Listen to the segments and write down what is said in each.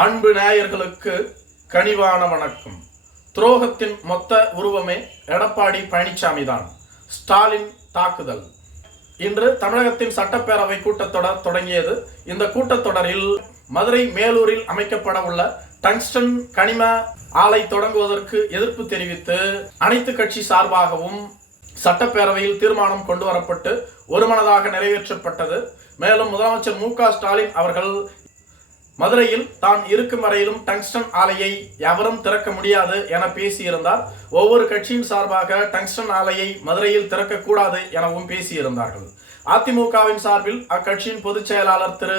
அன்பு நேயர்களுக்கு கனிவான வணக்கம். துரோகத்தின் மொத்த உருவமே எடப்பாடி பழனிசாமி தான். ஸ்டாலின் தாக்குதல். இன்று தமிழகத்தின் சட்டப்பேரவை கூட்டத்தொடர் தொடங்கியது. இந்த கூட்டத்தொடரில் மதுரை மேலூரில் அமைக்கப்பட உள்ள டங்ஸ்டன் கனிம ஆலை தொடங்குவதற்கு எதிர்ப்பு தெரிவித்து அனைத்து கட்சி சார்பாகவும் சட்டப்பேரவையில் தீர்மானம் கொண்டு வரப்பட்டு ஒருமனதாக நிறைவேற்றப்பட்டது. மேலும் முதலமைச்சர் மு.க.ஸ்டாலின் அவர்கள் மதுரையில் தான் இருக்கும் வரையிலும் டங்ஸ்டன் ஆலையை எவரும் திறக்க முடியாது என பேசியிருந்தார். ஒவ்வொரு கட்சியின் சார்பாக டங்ஸ்டன் ஆலையை மதுரையில் திறக்கக்கூடாது எனவும் பேசியிருந்தார்கள். அதிமுகவின் சார்பில் அக்கட்சியின் பொதுச் செயலாளர் திரு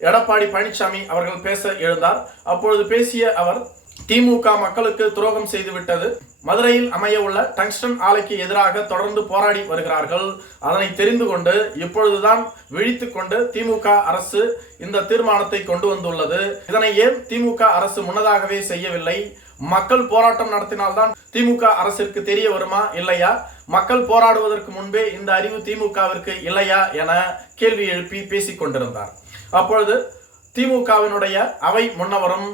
எடப்பாடி பழனிசாமி அவர்கள் பேச எழுந்தார். அப்பொழுது பேசிய அவர், திமுக மக்களுக்கு துரோகம் செய்துவிட்டது. மதுரையில் அமைய உள்ள டங்ஸ்டன் ஆலைக்கு எதிராக தொடர்ந்து போராடி வருகிறார்கள். அதனை தெரிந்து கொண்டு இப்பொழுதுதான் விழித்துக் கொண்டு திமுக அரசு இந்த தீர்மானத்தை கொண்டு வந்துள்ளது. இதனை ஏன் திமுக அரசு முன்னதாகவே செய்யவில்லை? மக்கள் போராட்டம் நடத்தினால்தான் திமுக அரசிற்கு தெரிய வருமா இல்லையா? மக்கள் போராடுவதற்கு முன்பே இந்த அறிவு திமுகவிற்கு இல்லையா என கேள்வி எழுப்பி பேசிக் கொண்டிருந்தார். அப்பொழுது திமுகவினுடைய அவை முன்னவரும்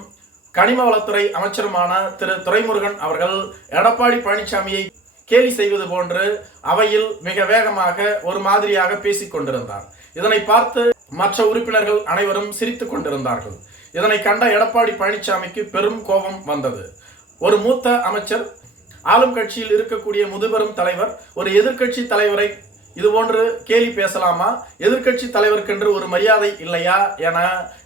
கனிம வளத்துறை அமைச்சருமான திரு துரைமுருகன் அவர்கள் எடப்பாடி பழனிசாமியை கேலி செய்வது போன்று அவையில் மிக வேகமாக ஒரு மாதிரியாக பேசிக் கொண்டிருந்தார். இதனை பார்த்து மற்ற உறுப்பினர்கள் அனைவரும் சிரித்துக் கொண்டிருந்தார்கள். இதனை கண்ட எடப்பாடி பழனிசாமிக்கு பெரும் கோபம் வந்தது. ஒரு மூத்த அமைச்சர், ஆளும் கட்சியில் இருக்கக்கூடிய முதுபெரும் தலைவர் ஒரு எதிர்கட்சி தலைவரை இதுபோன்று கேலி பேசலாமா? எதிர்கட்சி தலைவருக்கென்று ஒரு மரியாதை இல்லையா என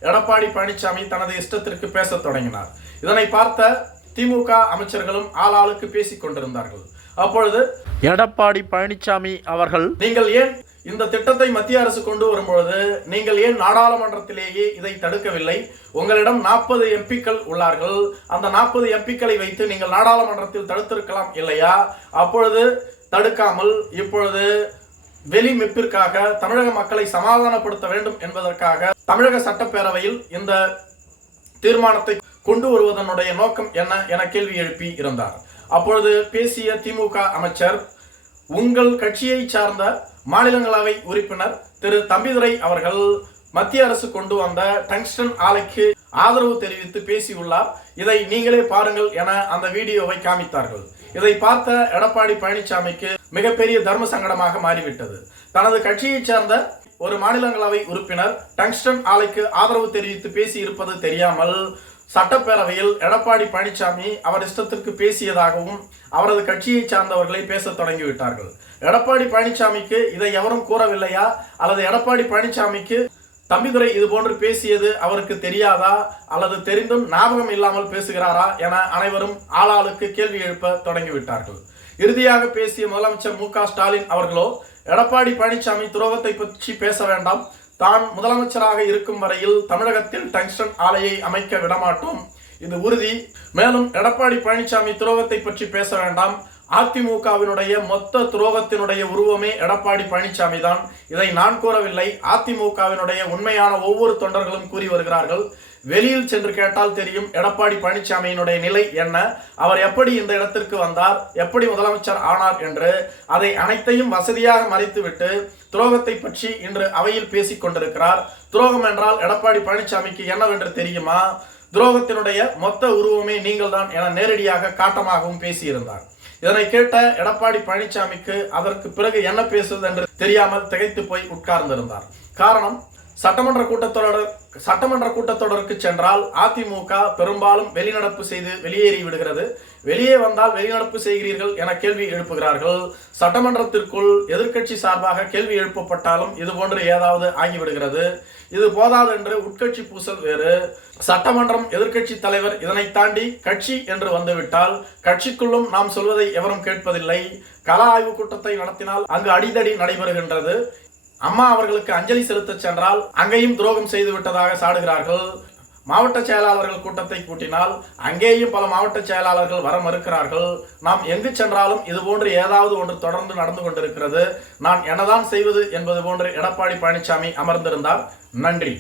எடப்பாடி பழனிசாமி தனது இஷ்டத்திற்கு பேச தொடங்கினார். இதனை பார்த்த திமுக அமைச்சர்களும் ஆளாளுக்கு பேசிக் கொண்டிருந்தார்கள். அப்பொழுது எடப்பாடி பழனிசாமி அவர்கள், நீங்கள் ஏன் இந்த திட்டத்தை மத்திய அரசு கொண்டு வரும்பொழுது நீங்கள் ஏன் நாடாளுமன்றத்திலேயே இதை தடுக்கவில்லை? உங்களிடம் 40 எம்பிக்கள் உள்ளார்கள். அந்த 40 எம்பிக்களை வைத்து நீங்கள் நாடாளுமன்றத்தில் தடுத்திருக்கலாம் இல்லையா? அப்பொழுது தடுக்காமல் இப்பொழுது வெளி மெப்பிற்காக தமிழக மக்களை சமாதானப்படுத்த வேண்டும் என்பதற்காக தமிழக சட்டப்பேரவையில் இந்த தீர்மானத்தை கொண்டு வருவதனுடைய நோக்கம் என்ன என கேள்வி எழுப்பி இருந்தார். அப்பொழுது பேசிய திமுக அமைச்சர், உங்கள் கட்சியை சார்ந்த மாநிலங்களவை உறுப்பினர் திரு தம்பிதுரை அவர்கள் மத்திய அரசு கொண்டு வந்த டங்ஸ்டன் ஆலைக்கு ஆதரவு தெரிவித்து பேசியுள்ளார். இதை நீங்களே பாருங்கள் என அந்த வீடியோவை காமித்தார்கள். இதை பார்த்த எடப்பாடி பழனிசாமிக்கு மிகப்பெரிய தர்ம சங்கடமாக மாறிவிட்டது. தனது கட்சியை சேர்ந்த ஒரு மாநிலங்களவை உறுப்பினர் டங்ஸ்டன் ஆலைக்கு ஆதரவு தெரிவித்து பேசி இருப்பது தெரியாமல் சட்டப்பேரவையில் எடப்பாடி பழனிசாமி அவர் இஷ்டத்திற்கு பேசியதாகவும் அவரது கட்சியை சார்ந்தவர்களை பேச தொடங்கிவிட்டார்கள். எடப்பாடி பழனிசாமிக்கு இதை எவரும் கூறவில்லையா? அல்லது எடப்பாடி பழனிசாமிக்கு தம்பிதுரை இது போன்று பேசியது அவருக்கு தெரியாதா? அல்லது தெரிந்தும் ஞாபகம் இல்லாமல் பேசுகிறாரா என அனைவரும் ஆளாளுக்கு கேள்வி எழுப்ப தொடங்கிவிட்டார்கள். இறுதியாக பேசிய முதலமைச்சர் மு.க.ஸ்டாலின் அவர்களோ, எடப்பாடி பழனிசாமி துரோகத்தை பற்றி பேச வேண்டாம், தான் முதலமைச்சராக இருக்கும் வரையில் தமிழகத்தில் டங்ஸ்டன் ஆலையை அமைக்க விடமாட்டோம், இது உறுதி. மேலும் எடப்பாடி பழனிசாமி துரோகத்தை பற்றி பேச வேண்டாம், அதிமுகவினுடைய மொத்த துரோகத்தினுடைய உருவமே எடப்பாடி பழனிசாமி தான். இதை நான் கூறவில்லை, அதிமுகவினுடைய உண்மையான ஒவ்வொரு தொண்டர்களும் கூறி வருகிறார்கள். வெளியில் சென்று கேட்டால் தெரியும் எடப்பாடி பழனிசாமியினுடைய நிலை என்ன, அவர் எப்படி இந்த இடத்திற்கு வந்தார், எப்படி முதலமைச்சர் ஆனார் என்று. அதை அனைத்தையும் வசதியாக மறைத்துவிட்டு துரோகத்தை பற்றி இன்று அவையில் பேசிக் கொண்டிருக்கிறார். துரோகம் என்றால் எடப்பாடி பழனிசாமிக்கு என்னவென்று தெரியுமா? துரோகத்தினுடைய மொத்த உருவமே நீங்கள் தான் என நேரடியாக காட்டமாகவும் பேசியிருந்தார். இதனை கேட்ட எடப்பாடி பழனிசாமிக்கு அதற்கு பிறகு என்ன பேசுவது என்று தெரியாமல் திகைத்து போய் உட்கார்ந்திருந்தார். காரணம், சட்டமன்ற கூட்டத்தொடருக்கு சென்றால் அதிமுக பெரும்பாலும் வெளிநடப்பு செய்து வெளியேறி விடுகிறது. வெளியே வந்தால் வெளிநடப்பு செய்கிறீர்கள் என கேள்வி எழுப்புகிறார்கள். சட்டமன்றத்திற்குள் எதிர்க்கட்சி சார்பாக கேள்வி எழுப்பப்பட்டாலும் இது போன்று ஏதாவது ஆகிவிடுகிறது. இது போதாது என்று உட்கட்சி பூசல் வேறு. சட்டமன்றம் எதிர்க்கட்சி தலைவர் இதனை தாண்டி கட்சி என்று வந்துவிட்டால் கட்சிக்குள்ளும் நாம் சொல்வதை எவரும் கேட்பதில்லை. கள ஆய்வு கூட்டத்தை நடத்தினால் அங்கு அடிதடி நடைபெறுகின்றது. அம்மா அவர்களுக்கு அஞ்சலி செலுத்த சென்றால் அங்கேயும் துரோகம் செய்து விட்டதாக சாடுகிறார்கள். மாவட்ட செயலாளர்கள் கூட்டத்தை கூட்டினால் அங்கேயும் பல மாவட்ட செயலாளர்கள் வர மறுக்கிறார்கள். நாம் எங்கு சென்றாலும் இது போன்று ஏதாவது ஒன்று தொடர்ந்து நடந்து கொண்டிருக்கிறது. நான் என்னதான் செய்வது என்பது போன்று எடப்பாடி பழனிசாமி அமர்ந்திருந்தார். நன்றி.